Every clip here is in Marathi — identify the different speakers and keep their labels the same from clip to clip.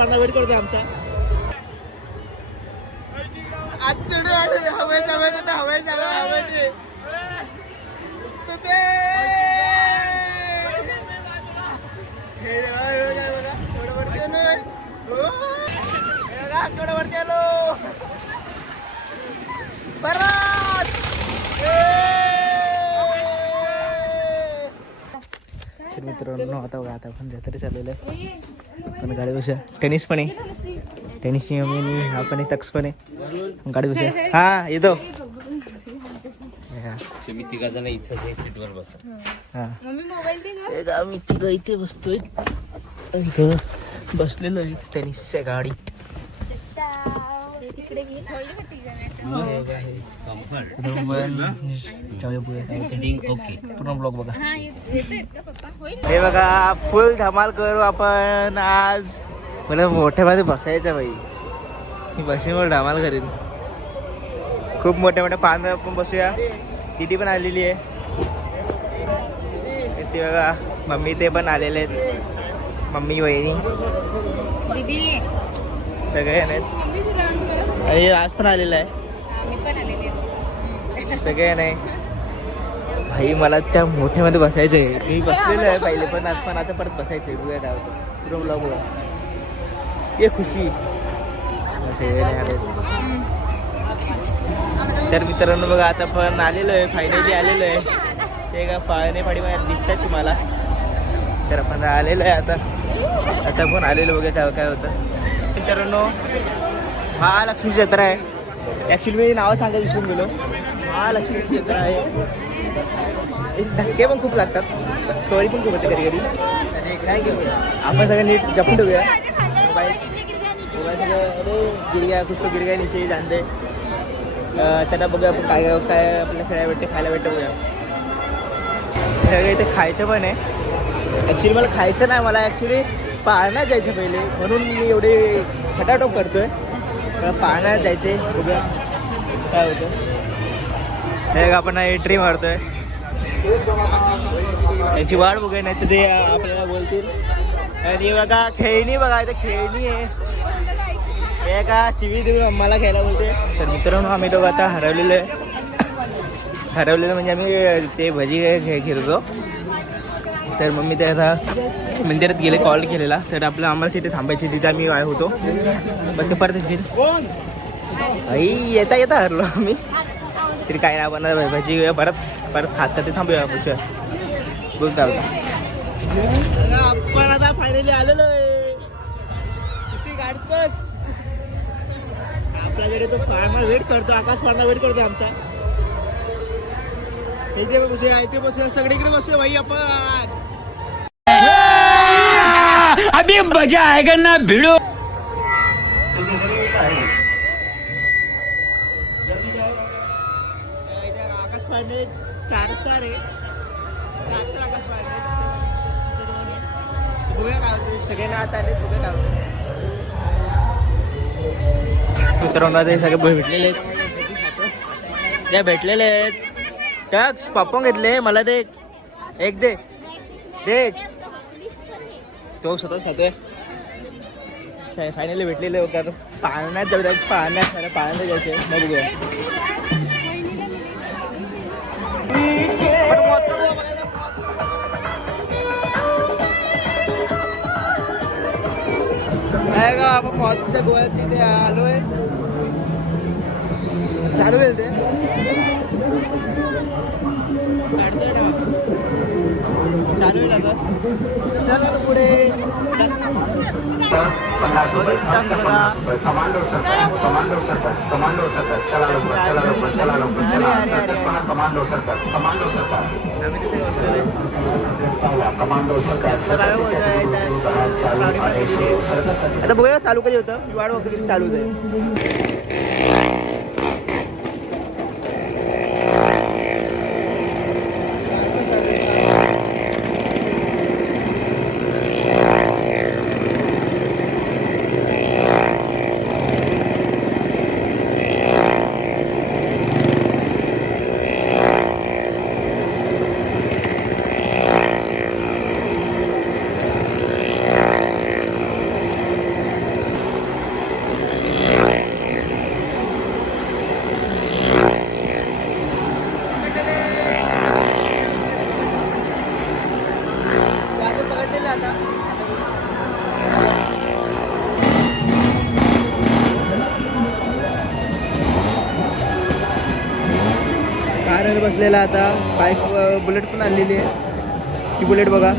Speaker 1: करतो वेट करतो आमचा हवेत हवेत हवेत हवेत. वरती आलो. परत तर मित्रांनो आता बघा आता आपण जत्रे चाललेलं आहे. पण गाडी बसूया टेनिस पण आहे. मम्मी आणि हा पण आहे तक्स पण आहे. गाडी बसूया हा येतो.
Speaker 2: तुम्ही तिघा जण इथं सीटवर बसा.
Speaker 1: हा.
Speaker 3: मम्मी मोबाईल दे गं.
Speaker 1: एक आम्ही तिघं इथे बसतोय. इथं बसलेलो आहे टेनिसच्या गाडीत
Speaker 3: तिकडे घे ठेवली का ठीक आहे
Speaker 2: कम्फर्ट
Speaker 1: जाऊया पुढे काय होतं.
Speaker 2: ओके
Speaker 1: पूर्ण ब्लॉग बघा.
Speaker 3: हा
Speaker 1: हे बघा फुल धमाल करू आपण आज. मला मोठ्यामध्ये बसायचं बाई. मी बशीवर धमाल करीन. खूप मोठ्या मोठ्या पानं आपण बसूया. दिदी पण आलेली आहे. ते बघा मम्मी ते पण आलेले आहेत. मम्मी वहिनी.
Speaker 3: दीदी
Speaker 1: सगळे आहेत. आणि आज पण आलेला आहे. सगळे नाही भाई मला त्या मोठ्यामध्ये बसायचं आहे मी बसलेलो आहे पहिले पण आज पण आता परत बसायचं आहे काय होतं. पुढं ब्लॉग बघा ये खुशी. सगळे नाही आले. तर मित्रांनो बघा आता पण आलेलो आहे. फायनली आलेलो आहे. ते का पाळणे पाडी दिसतात तुम्हाला. तर आपण आलेलो आहे आता. आता पण आलेलो बघा काय काय होतं. मित्रांनो महालक्ष्मी जत्रा आहे. ॲक्च्युली मी नावं सांगायला विसरून गेलो. महालक्ष्मी जत्रा आहे. धक्के पण खूप लागतात. चोरी पण खूप होते कधी कधी. काय करूया आपण सगळं नीट जपून ठेवूया. मोबाईल मोबाईल सगळं अरे गिरग्या गया कुछ तो नीचे त्यांना बघूया आपण काय काय काय आपल्याला खेळायला भेटते खायला भेटतं बघूया. सगळं इथे खायचं पण आहे. ॲक्च्युली मला खायचं नाही मला ॲक्च्युली पाळण्यात जायचं पहिले. म्हणून मी एवढे खटाटोप करतो आहे पाळण्यात जायचे उद्या काय होतं? हे आपण एंट्री मारतोय. त्याची वाट बघूया नाही तर ते आपल्याला बोलतील. आणि बघा खेळणी बघा इथे खेळणी आहे. हे का शिवी देऊन आम्हाला खेळायला बोलते. तर मित्रांनो आम्ही लोक आता हरवलेलो आहे. हरवलेलं म्हणजे आम्ही ते भजी खेळ खेळतो तर मग मी ते आता मंदिरात गेले कॉल केलेला. तर आपलं आम्हाला तिथे थांबायची तिथे आम्ही आहे होतो. पण ते परत येतील. आई येता येता हरलो आम्ही. तरी काय नाही बनणार भाजी परत परत खात ते थांबूया सर बोल काय आपण आता फायनली आलेलो आहे. आपल्याकडे तो फार्मर वेट करतो आकाश फार्मर वेट करतो आमचा. इथे बसूया इथे बसूया सगळीकडे बसूया भाई आपण.
Speaker 4: अभी मजा आएगा ना भिड़ो।
Speaker 1: आकाश पाळणे चार चार आहे चार चार आकाश पाळणे बघूया काय होतं सगळ्यांना आता आले बघूया काय होतं ते सगळे भेटलेले आहेत. त्या भेटलेले आहेत. टक्स पप्पा घेतले. मला ते एक दे. देख तो स्वतःच खातोय फायनली भेटलेले कारण पाळण्यात जाऊ पाळण्यात खरं पाळण्यात जायचं मग बघूया आहे का आपण मॉलच्या गोव्याच्या इथे आलोय. चालू आहे ते. पुढे. आता बघूया चालू कधी होतं. मी वगैरे चालू आहे. पाण्यावर आता. बाईक बुलेट पण आणलेली आहे. ती बुलेट बघा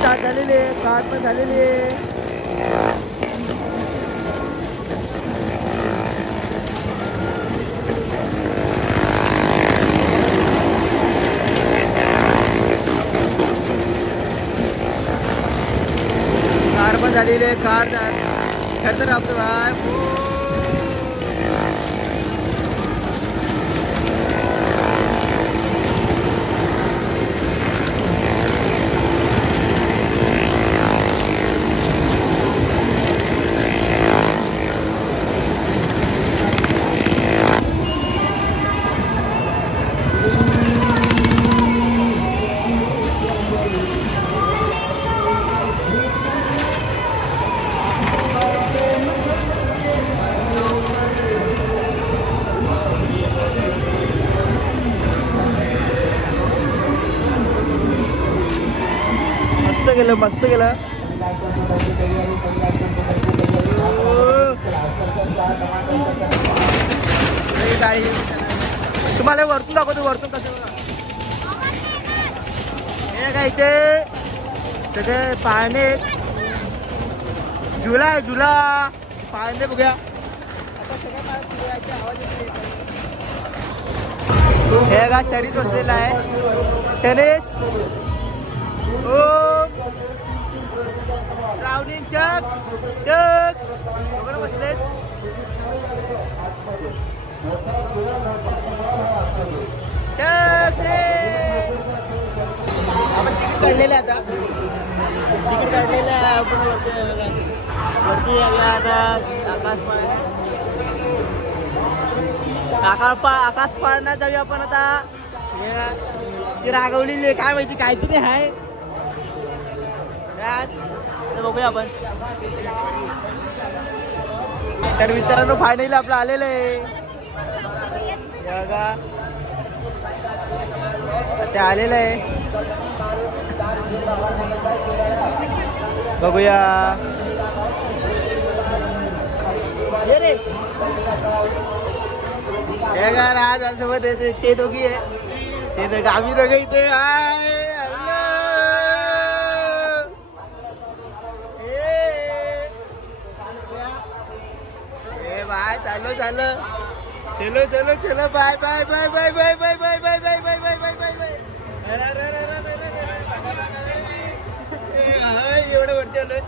Speaker 1: स्टार्ट झालेली आहे कार पण झालेली आहे कार पण झालेले कार खरं तर आपलं भाय सगळे पाहणे झुला आहे झुला. पाहणे बघूया. हे का टेनिस बसलेला आहे. टेनिस. ओम. श्रावणी टक्स टक्स वगैरे बसले टक्स आपण तिकीट काढलेलं आहे आता. तिकीट काढलेलं आहे. आपण वरती वरती आला आता आकाश पाळणा. आकाश पा आकाश पाळण्यात जाऊया आपण आता ती रागवलेली आहे. काय माहिती काहीतरी आहे. बघूया आपण. तर मित्रांनो फायनली आपलं आलेलं आहे. बघा. ते आलेलं आहे. बघूया ये रे हे का राज सोबत ते ते दोघी आहे ते तर आम्ही दोघं इथे हाय हॅलो ए बाय चालो चालो चलो चलो चलो bye bye bye bye bye bye bye bye bye bye bye bye bye bye अरे अरे अरे अरे अरे थोडं वरती आलोय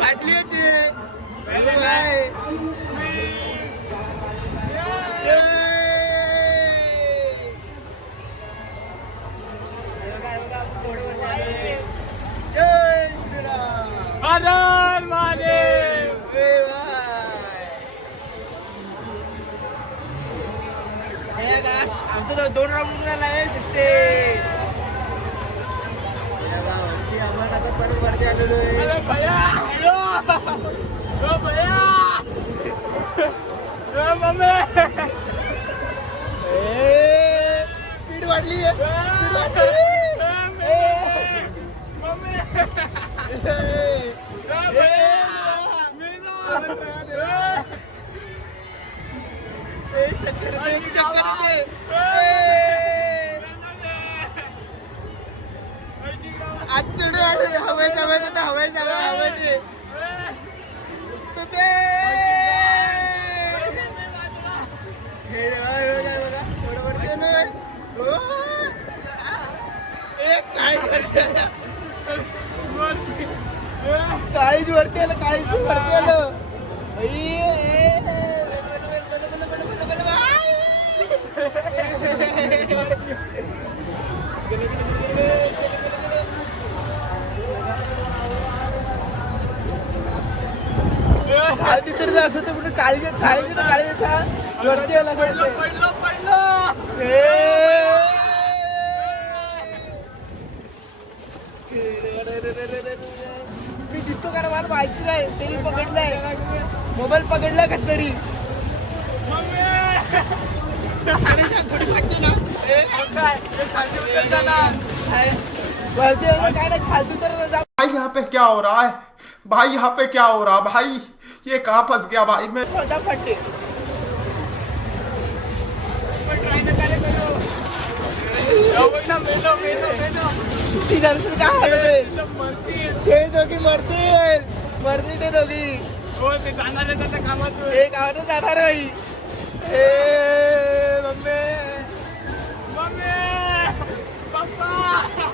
Speaker 1: फाटली होती जय श्रीराम. तुला दोन राऊंड झालाय सुट्टे. आपण आता परत वरती आलेलो स्पीड वाढली स्पीड वाढली चक्कर दे चक्कर दे. आतडे हवे हवे हवे हवे हवे काय करते काहीच वरती आलं काहीच वरती आलं. काळजी काळजी तर काळजीचा वरती आला असं वाटतंय.
Speaker 4: पडलं पडलं
Speaker 1: ए. मी दिसतो का रे? मला माहिती नाही तरी पकडलाय मोबाईल पकडलाय कस तरी
Speaker 5: भाई, यहाँ पे क्या हो रहा है भाई, यहाँ पे क्या हो रहा भाई ये कहाँ फंस गया भाई? मैं
Speaker 1: मम्मी।
Speaker 4: मम्मी! पप्पा!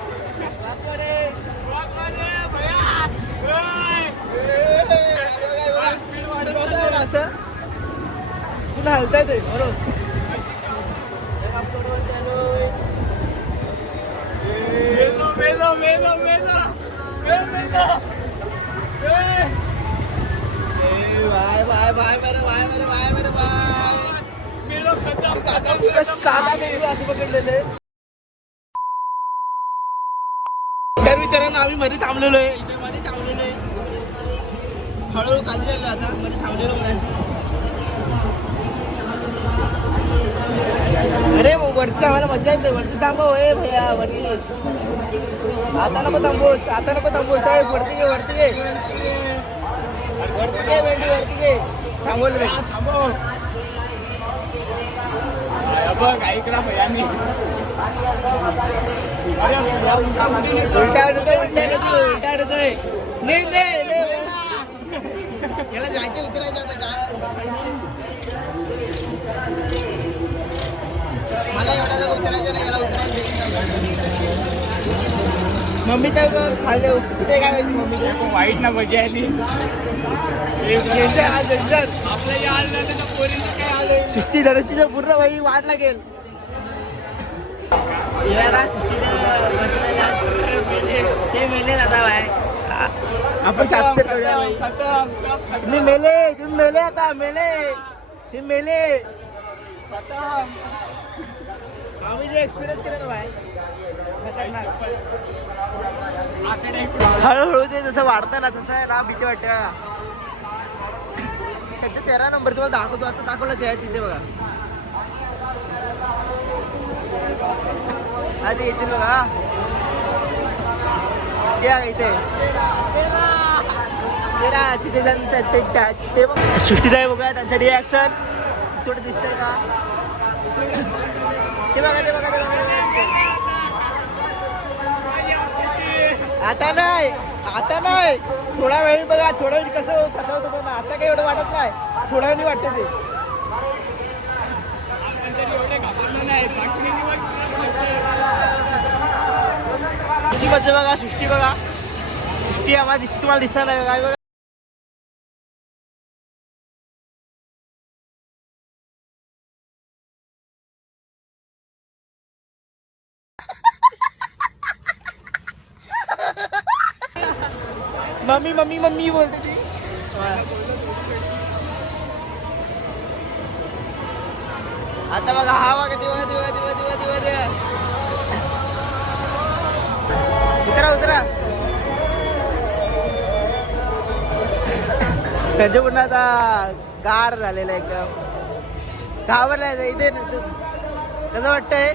Speaker 1: असं? पुन्हा हलताय ते बरोबर.
Speaker 4: मेलो
Speaker 1: बाय बाय बाय मेरे बाय मेरे बाय मेरे बाय.
Speaker 4: मेलो खतम
Speaker 1: काका मी कसं काका देवी असं पकडलेले तर मित्रांनो आम्ही मध्ये थांबलेलो आहे इथे मध्ये थांबलेलो आहे हळूहळू खाली चाललो आता. मध्ये थांबलेलो मगाशी अरे वरती थांबायला मजा येते. वरती थांबव ए भैया वरती. आता नको थांबवस आता नको थांबवस साहेब वरती घे वरती घे. वरती घे वेंडी वरती घे. थांबवलं रे
Speaker 4: थांबव. हे बघ ऐकला भैयानी
Speaker 1: उलटा उलटा उलटा नाही नाही. याला जायचं उतरायचं आता काय मला उतरायचं नाही याला उतरायचं मम्मी तर खाल्ले कुठे काय माहिती मम्मी?
Speaker 4: वाईट ना मजा आली. आपलं या आलं तर पोरीचं काय आलं?
Speaker 1: सुट्टी धरची पूर्ण बाई वाट लागेल. ते मेले दादा बाय आपण कॅप्चर करूया तुम्ही मेले तुम्ही मेले आता मेले. तुम्ही मेले. आम्ही जे एक्सपिरियन्स केलं ना बाय खतरनाक. हळूहळू ते जसं वाढतं ना तसं ना भीती वाटते. त्याच्या तेरा नंबर तुम्हाला दाखवतो असं दाखवलं ते तिथे बघा. आधी येतील बघा. तिथे ते ते सृष्टीदाय बघा त्यांचं रिॲक्शन थोडं दिसतंय का। ते बघा ते बघा आता नाही आता नाही। थोडा वेळ बघा थोडा वेळ कसं कसं होतं ना आता काही एवढं वाटत नाही. थोडा वेळ वाटते ते.
Speaker 4: नाही बाकी
Speaker 1: सृष्टी बघा बघा सृष्टी बघा. सृष्टी आम्हाला दिसते तुम्हाला दिसणार नाही काय बघा? मम्मी मम्मी मम्मी बोलते ती. आता बघा हा बघा ती बघा ती बघा ती बघा ती बघा. उतरा त्याच्या पुन्हा आता गार झालेला आहे एकदम. घाबरलाय इथे. तू- कसं वाटतंय?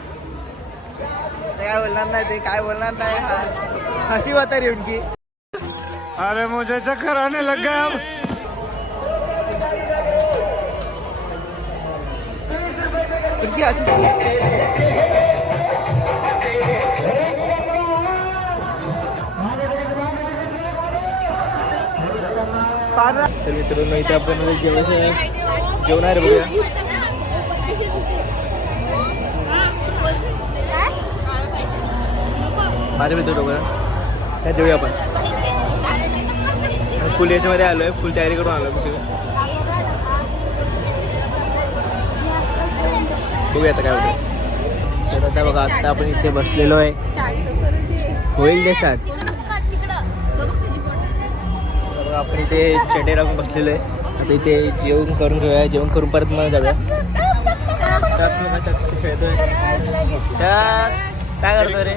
Speaker 1: काय बोलणार नाही ते काय बोलणार नाही. हा- हसी वातारी उनकी
Speaker 5: अरे मुझे चक्कर आने लग गया
Speaker 1: उनकी हसी. तर मित्रांनो इथे आपण जेवण जेवणार बघूया. माझ्या मित्र बघा. काय जेवूया आपण? फुल याच्यामध्ये आलो आहे फुल तयारी करून आलो आहे बघूया आता काय होतं तर आता बघा आता आपण इथे बसलेलो आहे. होईल देशात आपण इथे चटे टाकून बसलेलो आहे आता इथे जेवण करून घेऊया जेवण करून परत मग जाऊया खेळतोय काय करतोय रे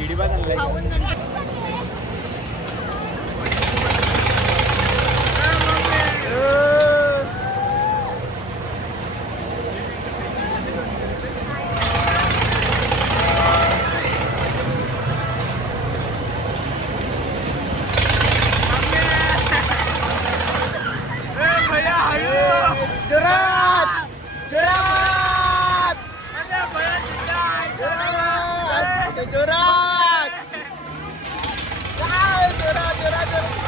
Speaker 1: जोरात जोरात जोरात जोरात काय जोरात जोरात जोरात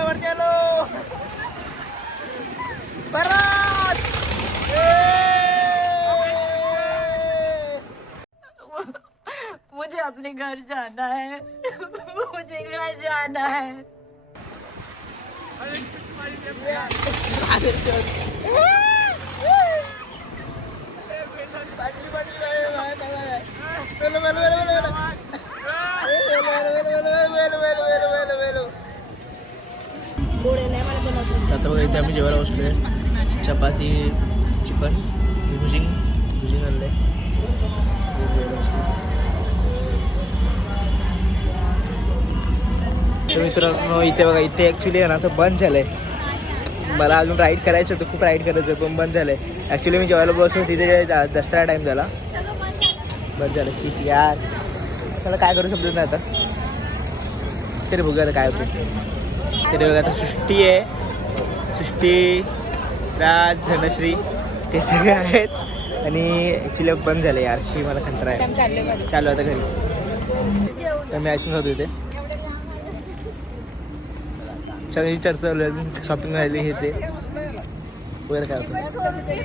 Speaker 1: वरती आलो परत
Speaker 3: मुझे अपने घर जाना है। मुझे घर जाना है।
Speaker 1: आता बघा इथे आम्ही जेवायला बसलोय. चपाती चिकन भुजिंग भुजिंग आणलंय. तर मित्रांनो इथे बघा इथे ॲक्च्युली आहे ना असं बंद झालंय. मला अजून राईड करायचं होतं खूप राईड करायचं होतं पण बंद झालंय. ॲक्च्युली मी जेवायला बसलो तिथे जा- दसरा टाईम झाला. बंद झालं. शिक यार. मला काय करू समजत नाही आता? तरी बघूया आता काय होतं तरी बघा आता सृष्टी आहे. सृष्टी राज धनश्री ते सगळे आहेत. आणि ॲक्च्युली बंद झाले यारशी मला खंतर आहे. चालू आता घरी. तर मी ऐकून होतो इथे चर्चा चालू आहे शॉपिंग राहिली हे ते वगैरे काय होतं?